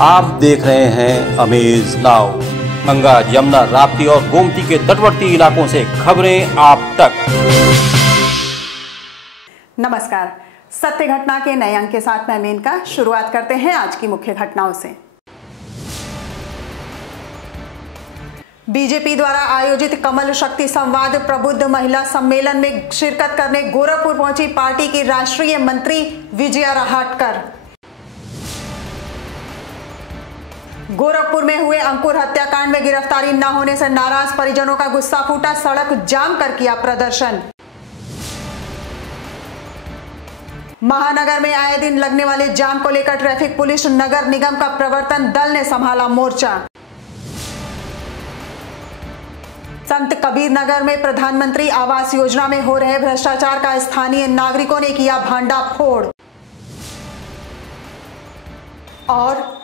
आप देख रहे हैं अमेज नाउ। गंगा, यमुना, राप्ती और गोमती के तटवर्ती इलाकों से खबरें आप तक। नमस्कार, सत्य घटना के नए अंक के साथ मैं मेनका। शुरुआत करते हैं आज की मुख्य घटनाओं से। बीजेपी द्वारा आयोजित कमल शक्ति संवाद प्रबुद्ध महिला सम्मेलन में शिरकत करने गोरखपुर पहुंची पार्टी की राष्ट्रीय मंत्री विजया रहाटकर। गोरखपुर में हुए अंकुर हत्याकांड में गिरफ्तारी न होने से नाराज परिजनों का गुस्सा फूटा, सड़क जाम कर किया प्रदर्शन। महानगर में आए दिन लगने वाले जाम को लेकर ट्रैफिक पुलिस नगर निगम का प्रवर्तन दल ने संभाला मोर्चा। संत कबीर नगर में प्रधानमंत्री आवास योजना में हो रहे भ्रष्टाचार का स्थानीय नागरिकों ने किया भांडाफोड़। और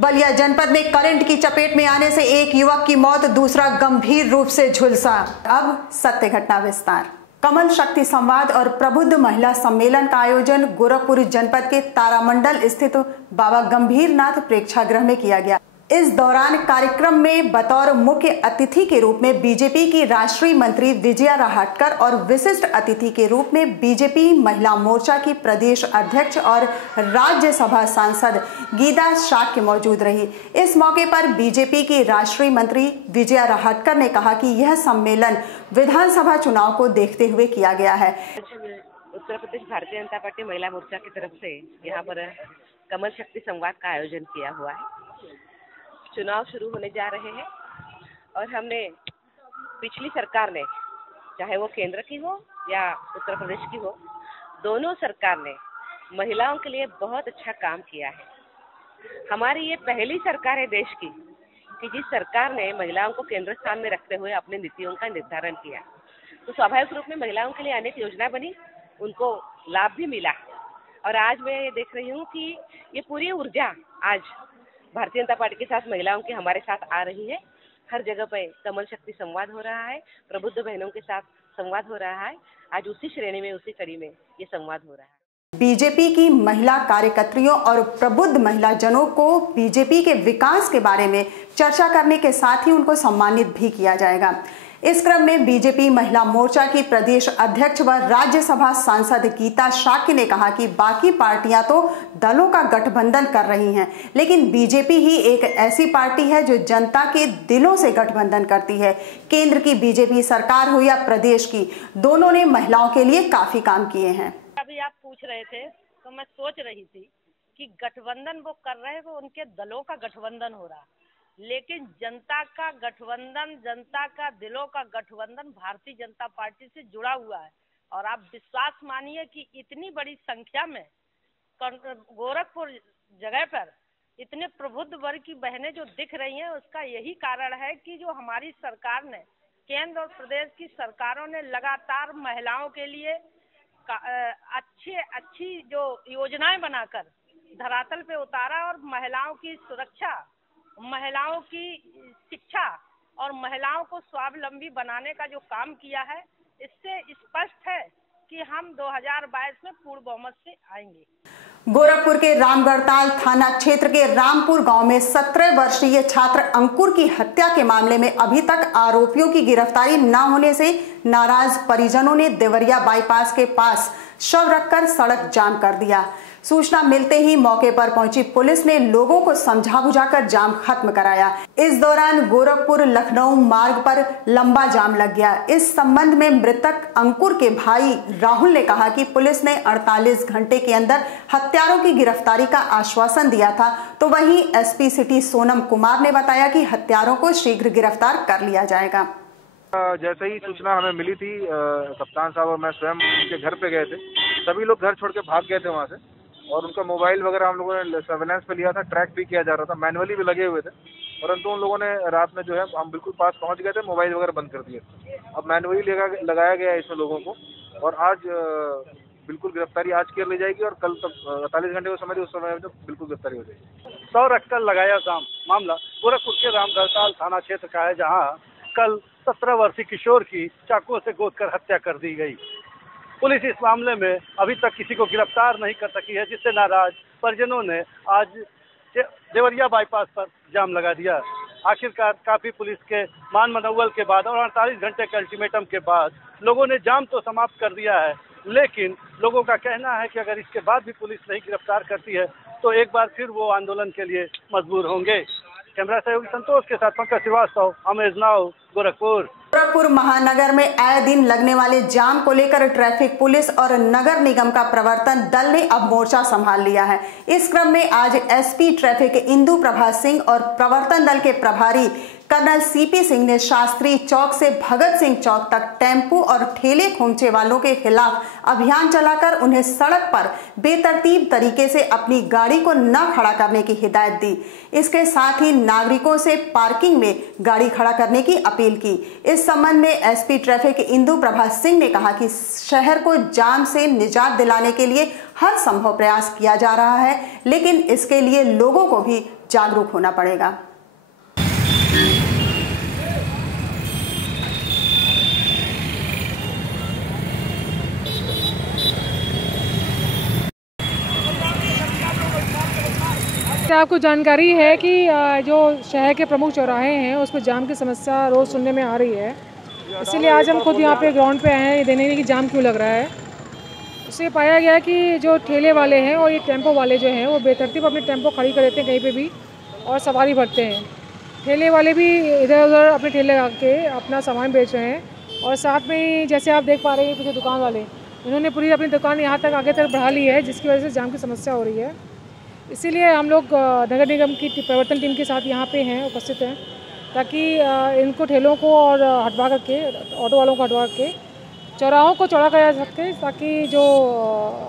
बलिया जनपद में करंट की चपेट में आने से एक युवक की मौत, दूसरा गंभीर रूप से झुलसा। अब सत्य घटना विस्तार। कमल शक्ति संवाद और प्रबुद्ध महिला सम्मेलन का आयोजन गोरखपुर जनपद के तारामंडल स्थित बाबा गंभीरनाथ प्रेक्षागृह में किया गया। इस दौरान कार्यक्रम में बतौर मुख्य अतिथि के रूप में बीजेपी की राष्ट्रीय मंत्री विजया रहाटकर और विशिष्ट अतिथि के रूप में बीजेपी महिला मोर्चा की प्रदेश अध्यक्ष और राज्यसभा सांसद गीता शाक्य मौजूद रही। इस मौके पर बीजेपी की राष्ट्रीय मंत्री विजया रहाटकर ने कहा कि यह सम्मेलन विधानसभा चुनाव को देखते हुए किया गया है। उत्तर प्रदेश भारतीय जनता पार्टी महिला मोर्चा की तरफ से यहाँ पर कमल शक्ति संवाद का आयोजन किया हुआ है। चुनाव शुरू होने जा रहे हैं और हमने पिछली सरकार ने, चाहे वो केंद्र की हो या उत्तर प्रदेश की हो, दोनों सरकार ने महिलाओं के लिए बहुत अच्छा काम किया है। हमारी ये पहली सरकार है देश की कि जिस सरकार ने महिलाओं को केंद्र स्थान में रखते हुए अपनी नीतियों का निर्धारण किया। तो स्वाभाविक रूप में महिलाओं के लिए अनेक योजना बनी, उनको लाभ भी मिला। और आज मैं ये देख रही हूँ कि ये पूरी ऊर्जा आज भारतीय जनता पार्टी के साथ महिलाओं की हमारे साथ आ रही है। हर जगह पे कमल शक्ति संवाद हो रहा है, प्रबुद्ध बहनों के साथ संवाद हो रहा है। आज उसी श्रेणी में, उसी कड़ी में ये संवाद हो रहा है। बीजेपी की महिला कार्यकर्त्रियों और प्रबुद्ध महिला जनों को बीजेपी के विकास के बारे में चर्चा करने के साथ ही उनको सम्मानित भी किया जाएगा। इस क्रम में बीजेपी महिला मोर्चा की प्रदेश अध्यक्ष व राज्यसभा सांसद गीता शाक्य ने कहा कि बाकी पार्टियां तो दलों का गठबंधन कर रही हैं, लेकिन बीजेपी ही एक ऐसी पार्टी है जो जनता के दिलों से गठबंधन करती है। केंद्र की बीजेपी सरकार हो या प्रदेश की, दोनों ने महिलाओं के लिए काफी काम किए हैं। अभी आप पूछ रहे थे तो मैं सोच रही थी कि गठबंधन वो कर रहे हैं, वो उनके दलों का गठबंधन हो रहा, लेकिन जनता का गठबंधन, जनता का दिलों का गठबंधन भारतीय जनता पार्टी से जुड़ा हुआ है। और आप विश्वास मानिए कि इतनी बड़ी संख्या में गोरखपुर जगह पर इतने प्रबुद्ध वर्ग की बहनें जो दिख रही हैं, उसका यही कारण है कि जो हमारी सरकार ने, केंद्र और प्रदेश की सरकारों ने लगातार महिलाओं के लिए अच्छी जो योजनाएं बनाकर धरातल पे उतारा और महिलाओं की सुरक्षा, महिलाओं की शिक्षा और महिलाओं को स्वावलंबी बनाने का जो काम किया है, इससे स्पष्ट है कि हम 2022 में पूर्ण बहुमत से आएंगे। गोरखपुर के रामगढ़ताल थाना क्षेत्र के रामपुर गांव में 17 वर्षीय छात्र अंकुर की हत्या के मामले में अभी तक आरोपियों की गिरफ्तारी न होने से नाराज परिजनों ने देवरिया बाईपास के पास शव रखकर सड़क जाम कर दिया। सूचना मिलते ही मौके पर पहुंची पुलिस ने लोगों को समझा बुझाकर जाम खत्म कराया। इस दौरान गोरखपुर लखनऊ मार्ग पर लंबा जाम लग गया। इस संबंध में मृतक अंकुर के भाई राहुल ने कहा कि पुलिस ने 48 घंटे के अंदर हत्यारों की गिरफ्तारी का आश्वासन दिया था, तो वहीं एसपी सिटी सोनम कुमार ने बताया कि हत्यारों को शीघ्र गिरफ्तार कर लिया जाएगा। जैसे ही सूचना हमें मिली थी, कप्तान साहब और मैं स्वयं उनके घर पे गए थे। सभी लोग घर छोड़ के भाग गए थे वहाँ से, और उनका मोबाइल वगैरह हम लोगों ने सर्वेलेंस पे लिया था, ट्रैक भी किया जा रहा था, मैनुअली भी लगे हुए थे, परंतु उन लोगों ने रात में जो है, हम बिल्कुल पास पहुंच गए थे, मोबाइल वगैरह बंद कर दिए। अब मैनुअली लगाया गया है इसमें लोगों को, और आज बिल्कुल गिरफ्तारी आज कर ली जाएगी और कल तक 48 घंटे का समय, उस समय में बिल्कुल गिरफ्तारी हो जाएगी। 100 रखकर लगाया जाम। मामला गोरखपुर के रामगढ़ताल थाना क्षेत्र का है, जहाँ कल 17 वर्षीय किशोर की चाकुओं से गोदकर हत्या कर दी गई। पुलिस इस मामले में अभी तक किसी को गिरफ्तार नहीं कर सकी है, जिससे नाराज परिजनों ने आज देवरिया बाईपास पर जाम लगा दिया। आखिरकार काफी पुलिस के मान मनौवल के बाद और 48 घंटे के अल्टीमेटम के बाद लोगों ने जाम तो समाप्त कर दिया है, लेकिन लोगों का कहना है कि अगर इसके बाद भी पुलिस नहीं गिरफ्तार करती है तो एक बार फिर वो आंदोलन के लिए मजबूर होंगे। कैमरा सहयोगी संतोष के साथ पंकज श्रीवास्तव, अमेज नाउ, गोरखपुर। गोरखपुर महानगर में आए दिन लगने वाले जाम को लेकर ट्रैफिक पुलिस और नगर निगम का प्रवर्तन दल ने अब मोर्चा संभाल लिया है। इस क्रम में आज एसपी ट्रैफिक इंदु प्रभा सिंह और प्रवर्तन दल के प्रभारी कर्नल सीपी सिंह ने शास्त्री चौक से भगत सिंह चौक तक टेम्पू और ठेले खोमचे वालों के खिलाफ अभियान चलाकर उन्हें सड़क पर बेतरतीब तरीके से अपनी गाड़ी को न खड़ा करने की हिदायत दी। इसके साथ ही नागरिकों से पार्किंग में गाड़ी खड़ा करने की अपील की। इस संबंध में एसपी ट्रैफिक इंदु प्रभा सिंह ने कहा कि शहर को जाम से निजात दिलाने के लिए हर संभव प्रयास किया जा रहा है, लेकिन इसके लिए लोगों को भी जागरूक होना पड़ेगा। आपको जानकारी है कि जो शहर के प्रमुख चौराहे हैं उस पर जाम की समस्या रोज़ सुनने में आ रही है, इसीलिए आज हम खुद यहाँ पे ग्राउंड पे आए हैं ये देखने कि जाम क्यों लग रहा है। इससे पाया गया कि जो ठेले वाले हैं और ये टेम्पो वाले जो हैं वो बेतरतीब अपने टेम्पो खड़ी कर देते हैं कहीं पे भी और सवारी भरते हैं। ठेले वाले भी इधर उधर अपने ठेले लगा के अपना सामान बेच रहे हैं और साथ में ही जैसे आप देख पा रहे हैं पीछे दुकान वाले इन्होंने पूरी अपनी दुकान यहाँ तक आगे तक बढ़ा ली है, जिसकी वजह से जाम की समस्या हो रही है। इसीलिए हम लोग नगर निगम की प्रवर्तन टीम के साथ यहाँ पे हैं, उपस्थित हैं, ताकि इनको ठेलों को और हटवा करके ऑटो वालों को हटवा के चौराहों को चौड़ा कराया जा सके, ताकि जो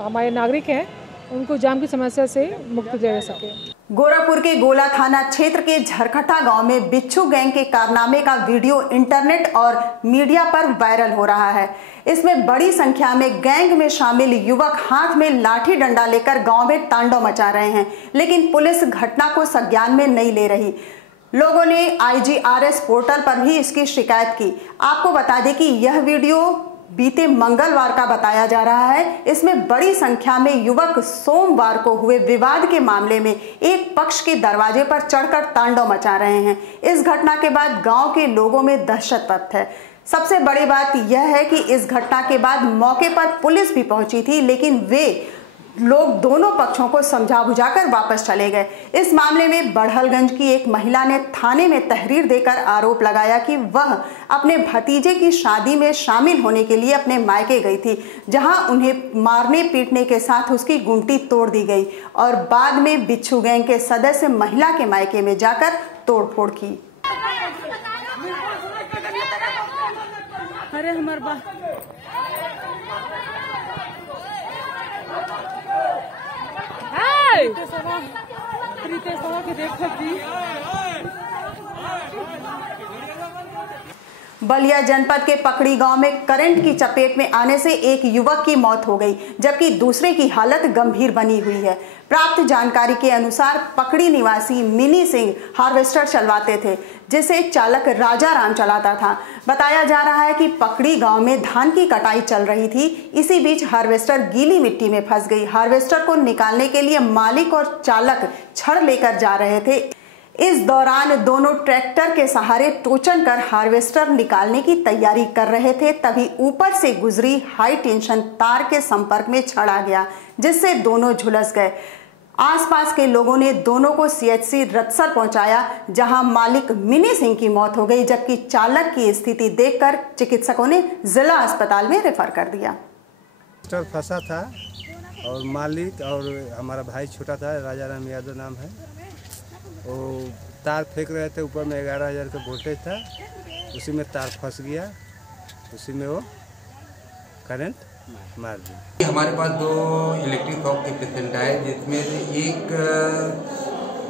हमारे नागरिक हैं उनको जाम की समस्या से मुक्ति दिया जा सके। गोरखपुर के गोला थाना क्षेत्र के झरखटा गांव में बिच्छू गैंग के कारनामे का वीडियो इंटरनेट और मीडिया पर वायरल हो रहा है। इसमें बड़ी संख्या में गैंग में शामिल युवक हाथ में लाठी डंडा लेकर गांव में तांडव मचा रहे हैं, लेकिन पुलिस घटना को संज्ञान में नहीं ले रही। लोगों ने IGRS पोर्टल पर भी इसकी शिकायत की। आपको बता दें कि यह वीडियो बीते मंगलवार का बताया जा रहा है। इसमें बड़ी संख्या में युवक सोमवार को हुए विवाद के मामले में एक पक्ष के दरवाजे पर चढ़कर तांडव मचा रहे हैं। इस घटना के बाद गांव के लोगों में दहशत व्याप्त है। सबसे बड़ी बात यह है कि इस घटना के बाद मौके पर पुलिस भी पहुंची थी, लेकिन वे लोग दोनों पक्षों को समझा बुझाकर वापस चले गए। इस मामले में बड़हलगंज की एक महिला ने थाने में तहरीर देकर आरोप लगाया कि वह अपने भतीजे की शादी में शामिल होने के लिए अपने मायके गई थी, जहां उन्हें मारने पीटने के साथ उसकी गुंटी तोड़ दी गई और बाद में बिच्छू गैंग के सदस्य महिला के मायके में जाकर तोड़फोड़ की। अरे हमार बा बलिया जनपद के पकड़ी गांव में करंट की चपेट में आने से एक युवक की मौत हो गई, जबकि दूसरे की हालत गंभीर बनी हुई है। प्राप्त जानकारी के अनुसार पकड़ी निवासी मिनी सिंह हार्वेस्टर चलवाते थे, जिसे चालक राजा राम चलाता था। बताया जा रहा है कि पकड़ी गांव में धान की कटाई चल रही थी। इसी बीच हार्वेस्टर गीली मिट्टी में फंस गई। हार्वेस्टर को निकालने के लिए मालिक और चालक छड़ लेकर जा रहे थे। इस दौरान दोनों ट्रैक्टर के सहारे टोचन कर हार्वेस्टर निकालने की तैयारी कर रहे थे, तभी ऊपर से गुजरी हाई टेंशन तार के संपर्क में छड़ आ गया, जिससे दोनों झुलस गए। आसपास के लोगों ने दोनों को CHC रतसर पहुंचाया, जहां मालिक मिनी सिंह की मौत हो गई, जबकि चालक की स्थिति देखकर चिकित्सकों ने जिला अस्पताल में रेफर कर दिया। फंसा था और मालिक और हमारा भाई छोटा था, राजा राम यादव नाम है, वो तार फेंक रहे थे। ऊपर में 11,000 का वोल्टेज था, उसी में तार फंस गया, उसी में वो करंट मार दिया। हमारे पास 2 इलेक्ट्रिक शॉक के पेशेंट आए, जिसमें से एक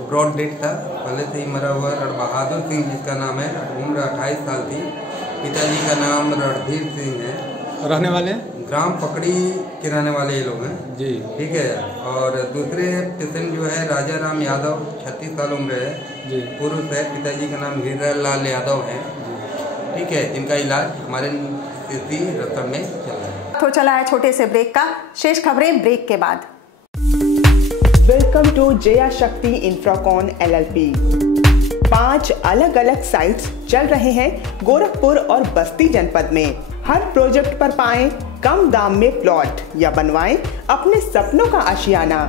ब्रॉड डेड था, पहले से ही मरा हुआ बहादुर सिंह जिसका नाम है, उम्र 28 साल थी। पिताजी का नाम रणधीर सिंह है, रहने वाले ग्राम पकड़ी के रहने वाले ये लोग हैं जी, ठीक है। और दूसरे पेशेंट जो है राजा राम यादव, 36 साल उम्र है जी, पुरुष है, पिताजी का नाम गिरिराज लाल यादव है, ठीक है। इनका इलाज हमारे रतन में चल रहा है। तो चला है छोटे से ब्रेक का, शेष खबरें ब्रेक के बाद। वेलकम टू जया शक्ति इंफ्राकॉन LLP। 5 अलग अलग साइट्स चल रहे हैं गोरखपुर और बस्ती जनपद में। हर प्रोजेक्ट पर पाएं कम दाम में प्लॉट या बनवाएं अपने सपनों का आशियाना।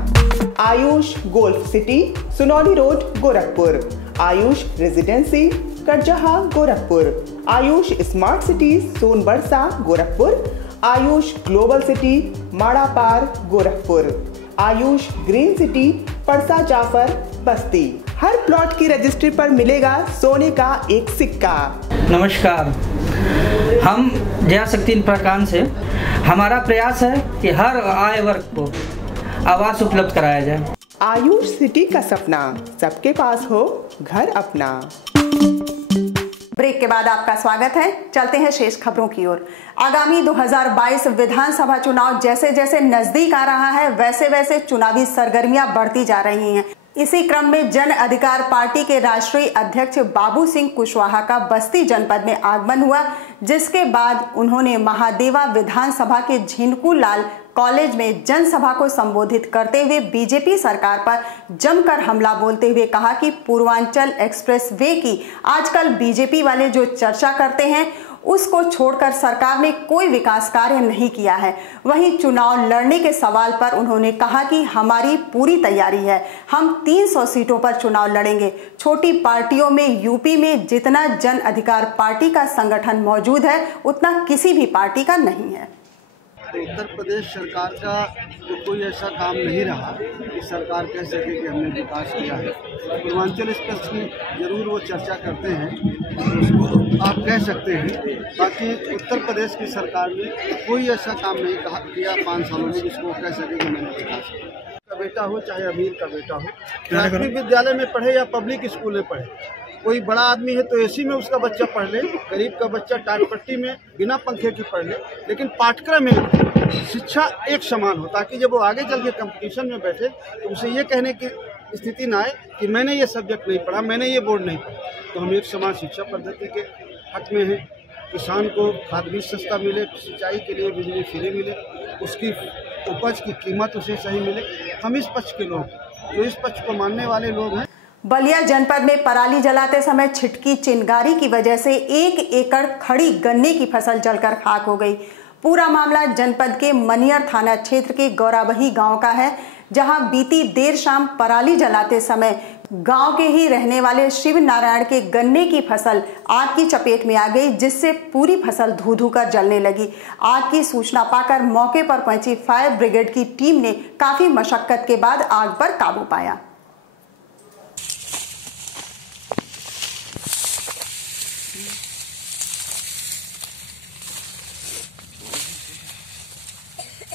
Ayush golf city, Sunauli road, Gorakhpur. Ayush residency, Karjaha, Gorakhpur. Ayush smart city, Sonbarsa, Gorakhpur. Ayush global city, Madapar, Gorakhpur. Ayush green city, Parsa Jafar, Basti. हर प्लॉट की रजिस्ट्री पर मिलेगा सोने का एक सिक्का। नमस्कार, हम जया शक्ति इंफ्राकॉन से। हमारा प्रयास है कि हर आय वर्ग को आवास उपलब्ध कराया जाए। आयुष सिटी का सपना, सबके पास हो घर अपना। ब्रेक के बाद आपका स्वागत है। चलते हैं शेष खबरों की ओर। आगामी 2022 विधानसभा चुनाव जैसे जैसे नजदीक आ रहा है, वैसे वैसे चुनावी सरगर्मियां बढ़ती जा रही हैं। इसी क्रम में जन अधिकार पार्टी के राष्ट्रीय अध्यक्ष बाबू सिंह कुशवाहा का बस्ती जनपद में आगमन हुआ, जिसके बाद उन्होंने महादेवा विधानसभा के झिनकू लाल कॉलेज में जनसभा को संबोधित करते हुए बीजेपी सरकार पर जमकर हमला बोलते हुए कहा कि पूर्वांचल एक्सप्रेस वे की आजकल बीजेपी वाले जो चर्चा करते हैं उसको छोड़कर सरकार ने कोई विकास कार्य नहीं किया है। वहीं चुनाव लड़ने के सवाल पर उन्होंने कहा कि हमारी पूरी तैयारी है, हम 300 सीटों पर चुनाव लड़ेंगे। छोटी पार्टियों में यूपी में जितना जन अधिकार पार्टी का संगठन मौजूद है उतना किसी भी पार्टी का नहीं है। उत्तर प्रदेश सरकार का तो कोई ऐसा काम नहीं रहा कि सरकार कह सके कि हमने विकास किया है। पूर्वांचल एक्सप्रेस की जरूर वो चर्चा करते हैं, उसको आप कह सकते हैं। बाकी उत्तर प्रदेश की सरकार ने कोई ऐसा काम नहीं किया 5 सालों में जिसको कह सके कि मैंने विकास किया। का बेटा हो चाहे अमीर का बेटा हो, प्राथमिक विद्यालय में पढ़े या पब्लिक स्कूल में पढ़े, कोई बड़ा आदमी है तो एसी में उसका बच्चा पढ़ ले, गरीब का बच्चा टाटपट्टी में बिना पंखे के पढ़ ले, लेकिन पाठ्यक्रम में शिक्षा एक समान हो, ताकि जब वो आगे चल के कंपटीशन में बैठे तो उसे ये कहने की स्थिति ना आए कि मैंने ये सब्जेक्ट नहीं पढ़ा, मैंने ये बोर्ड नहीं पढ़ा। तो हम एक समान शिक्षा पद्धति के हक में हैं। किसान को खाद बीज सस्ता मिले, सिंचाई के लिए बिजली फ्री मिले, उसकी उपज की कीमत उसे सही मिले। हम इस पक्ष के लोग, जो इस पक्ष को मानने वाले लोग हैं। बलिया जनपद में पराली जलाते समय छिटकी चिंगारी की वजह से 1 एकड़ खड़ी गन्ने की फसल जलकर खाक हो गई। पूरा मामला जनपद के मनियर थाना क्षेत्र के गौराबही गांव का है, जहां बीती देर शाम पराली जलाते समय गांव के ही रहने वाले शिव नारायण के गन्ने की फसल आग की चपेट में आ गई, जिससे पूरी फसल धू धू कर जलने लगी। आग की सूचना पाकर मौके पर पहुंची फायर ब्रिगेड की टीम ने काफी मशक्कत के बाद आग पर काबू पाया।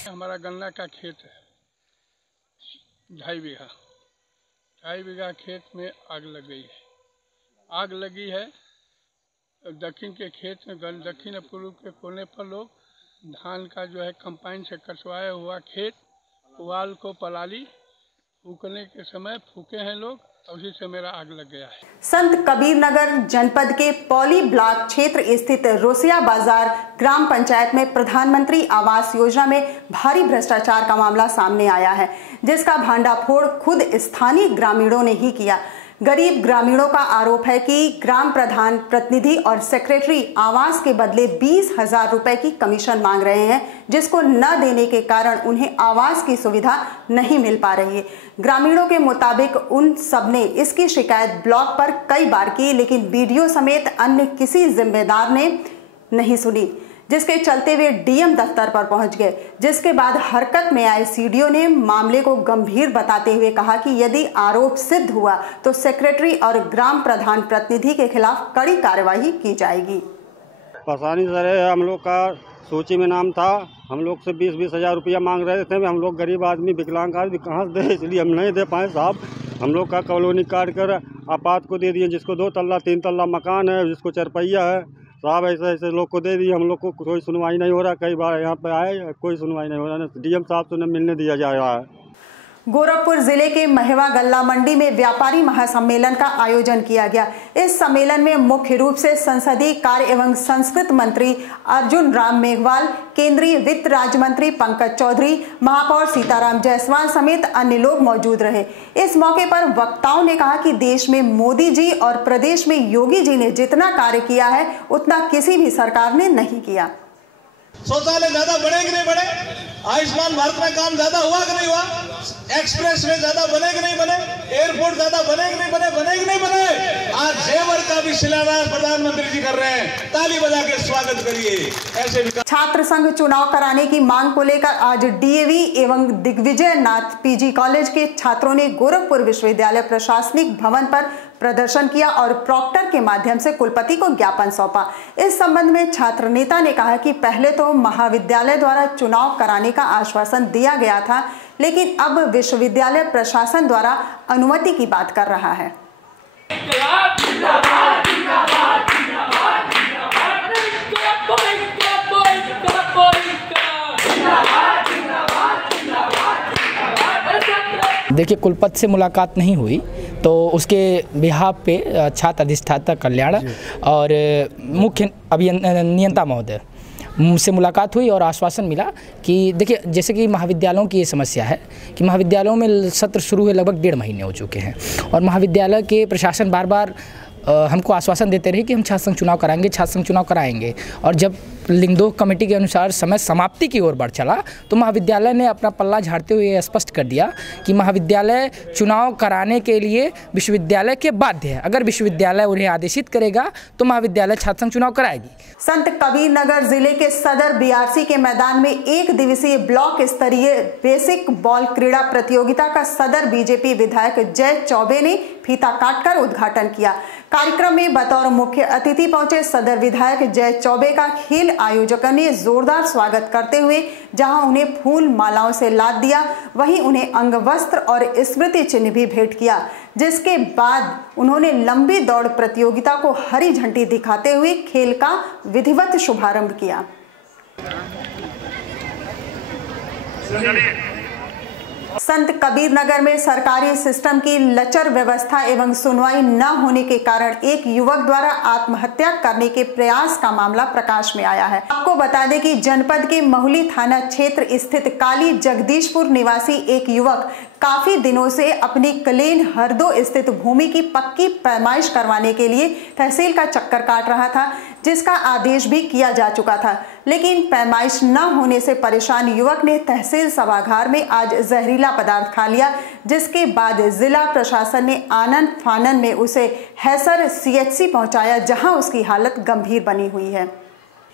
हमारा गन्ना का खेत है, 2.5 बीघा खेत में आग लग गई है। आग लगी है दक्षिण के खेत में, दक्षिण पूर्व के कोने पर लोग धान का जो है कंपाइन से कटवाया हुआ खेत पुआल को पराली फूकने के समय फूके हैं लोग, उसी से मेरा आग लग गया है। संत कबीर नगर जनपद के पौली ब्लॉक क्षेत्र स्थित रोसिया बाजार ग्राम पंचायत में प्रधानमंत्री आवास योजना में भारी भ्रष्टाचार का मामला सामने आया है, जिसका भांडाफोड़ खुद स्थानीय ग्रामीणों ने ही किया। गरीब ग्रामीणों का आरोप है कि ग्राम प्रधान, प्रतिनिधि और सेक्रेटरी आवास के बदले 20,000 रुपए की कमीशन मांग रहे हैं, जिसको न देने के कारण उन्हें आवास की सुविधा नहीं मिल पा रही है। ग्रामीणों के मुताबिक उन सबने इसकी शिकायत ब्लॉक पर कई बार की, लेकिन बीडीओ समेत अन्य किसी जिम्मेदार ने नहीं सुनी, जिसके चलते वे डीएम दफ्तर पर पहुंच गए। जिसके बाद हरकत में आए सीडीओ ने मामले को गंभीर बताते हुए कहा कि यदि आरोप सिद्ध हुआ तो सेक्रेटरी और ग्राम प्रधान प्रतिनिधि के खिलाफ कड़ी कार्यवाही की जाएगी। परेशानी सर है, हम लोग का सूची में नाम था, हम लोग से 20-20 हज़ार रुपया मांग रहे थे। हम लोग गरीब आदमी, विकलांग आदमी कहाँ से दे, इसलिए हम नहीं दे पाए साहब। हम लोग का कॉलोनी काट कर आपात को दे दिए, जिसको 2 तल्ला 3 तल्ला मकान है, जिसको 4 पहिया है साहब, ऐसे ऐसे लोग को दे दिए। हम लोग को कोई सुनवाई नहीं हो रहा। कई बार यहाँ पे आए, कोई सुनवाई नहीं हो रहा। डीएम साहब से मिलने दिया जा रहा है। गोरखपुर जिले के महेवा गल्ला मंडी में व्यापारी महासम्मेलन का आयोजन किया गया। इस सम्मेलन में मुख्य रूप से संसदीय कार्य एवं संस्कृति मंत्री अर्जुन राम मेघवाल, केंद्रीय वित्त राज्य मंत्री पंकज चौधरी, महापौर सीताराम जायसवाल समेत अन्य लोग मौजूद रहे। इस मौके पर वक्ताओं ने कहा कि देश में मोदी जी और प्रदेश में योगी जी ने जितना कार्य किया है उतना किसी भी सरकार ने नहीं किया। शौचालय ज्यादा बने कि नहीं बने? आयुष्मान भारत में काम ज्यादा हुआ कि नहीं हुआ? एक्सप्रेस वे ज्यादा बने कि नहीं बने? एयरपोर्ट ज्यादा बने कि नहीं बने? बने कि नहीं बने? आज जेवर का भी शिलान्यास प्रधानमंत्री जी कर रहे हैं, ताली बजा के स्वागत करिए। ऐसे छात्र संघ चुनाव कराने की मांग को लेकर आज डीएवी एवं दिग्विजय नाथ पीजी कॉलेज के छात्रों ने गोरखपुर विश्वविद्यालय प्रशासनिक भवन पर प्रदर्शन किया और प्रॉक्टर के माध्यम से कुलपति को ज्ञापन सौंपा। इस संबंध में छात्र नेता ने कहा कि पहले तो महाविद्यालय द्वारा चुनाव कराने का आश्वासन दिया गया था, लेकिन अब विश्वविद्यालय प्रशासन द्वारा अनुमति की बात कर रहा है। देखिए, कुलपति से मुलाकात नहीं हुई तो उसके बिहाफ पे छात्र अधिष्ठाता कल्याण और मुख्य नियंता महोदय से मुलाकात हुई और आश्वासन मिला कि देखिए, जैसे कि महाविद्यालयों की ये समस्या है कि महाविद्यालयों में सत्र शुरू हुए लगभग 1.5 महीने हो चुके हैं और महाविद्यालय के प्रशासन बार बार हमको आश्वासन देते रहे कि हम छात्र संघ चुनाव कराएंगे, छात्र संघ चुनाव कराएंगे, और जब लिंगदोह कमेटी के अनुसार समय समाप्ति की ओर बढ़ चला तो महाविद्यालय ने अपना पल्ला झाड़ते हुए स्पष्ट कर दिया कि महाविद्यालय चुनाव कराने के लिए विश्वविद्यालय के बाध्य है। अगर विश्वविद्यालय उन्हें आदेशित करेगा तो महाविद्यालय छात्र संघ चुनाव कराएगी। संत कबीर नगर जिले के सदर बीआरसी के मैदान में 1 दिवसीय ब्लॉक स्तरीय बेसिक बॉल क्रीड़ा प्रतियोगिता का सदर बीजेपी विधायक जय चौबे ने फीता काटकर उद्घाटन किया। कार्यक्रम में बतौर मुख्य अतिथि पहुंचे सदर विधायक जय चौबे का खेल आयोजकों ने जोरदार स्वागत करते हुए जहां उन्हें फूल मालाओं से लाद दिया, वहीं उन्हें अंग वस्त्र और स्मृति चिन्ह भी भेंट किया, जिसके बाद उन्होंने लंबी दौड़ प्रतियोगिता को हरी झंडी दिखाते हुए खेल का विधिवत शुभारंभ किया। संत कबीर नगर में सरकारी सिस्टम की लचर व्यवस्था एवं सुनवाई न होने के कारण एक युवक द्वारा आत्महत्या करने के प्रयास का मामला प्रकाश में आया है। आपको बता दें कि जनपद के महुली थाना क्षेत्र स्थित काली जगदीशपुर निवासी एक युवक काफी दिनों से अपनी कलेन हरदो स्थित भूमि की पक्की पैमाइश करवाने के लिए तहसील का चक्कर काट रहा था, जिसका आदेश भी किया जा चुका था, लेकिन पैमाइश न होने से परेशान युवक ने तहसील सभागार में आज जहरीला पदार्थ खा लिया, जिसके बाद जिला प्रशासन ने आनन फानन में उसे हैसर सीएचसी पहुंचाया, जहां उसकी हालत गंभीर बनी हुई है।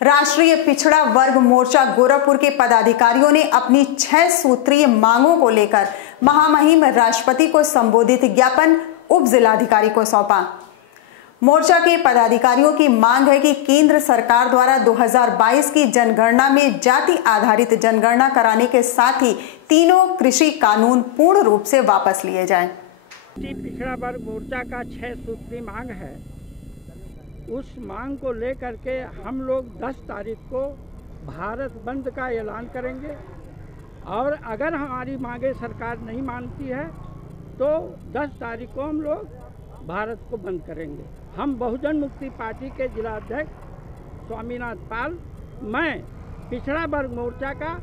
राष्ट्रीय पिछड़ा वर्ग मोर्चा गोरखपुर के पदाधिकारियों ने अपनी 6 सूत्रीय मांगों को लेकर महामहिम राष्ट्रपति को संबोधित ज्ञापन उप जिलाधिकारी को सौंपा। मोर्चा के पदाधिकारियों की मांग है कि केंद्र सरकार द्वारा 2022 की जनगणना में जाति आधारित जनगणना कराने के साथ ही तीनों कृषि कानून पूर्ण रूप से वापस लिए जाएं। पिछड़ा वर्ग मोर्चा का 6 सूत्री मांग है। उस मांग को लेकर के हम लोग 10 तारीख को भारत बंद का ऐलान करेंगे और अगर हमारी मांगे सरकार नहीं मानती है तो 10 तारीख को हम लोग भारत को बंद करेंगे। हम बहुजन मुक्ति पार्टी के जिलाध्यक्ष स्वामीनाथ पाल, मैं पिछड़ा वर्ग मोर्चा का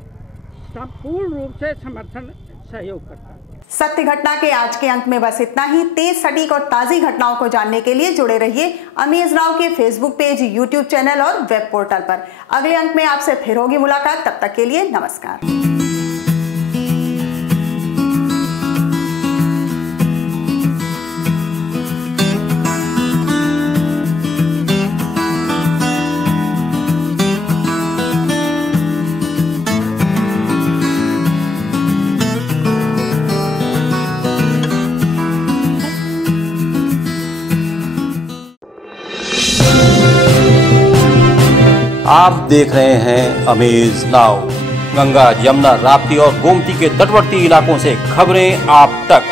संपूर्ण रूप से समर्थन सहयोग करता हूँ। सत्य घटना के आज के अंक में बस इतना ही। तेज, सटीक और ताज़ी घटनाओं को जानने के लिए जुड़े रहिए अमेज नाउ के फेसबुक पेज, यूट्यूब चैनल और वेब पोर्टल पर। अगले अंक में आपसे फिर होगी मुलाकात, तब तक के लिए नमस्कार। आप देख रहे हैं अमेज नाउ। गंगा, यमुना, राप्ती और गोमती के तटवर्ती इलाकों से खबरें आप तक।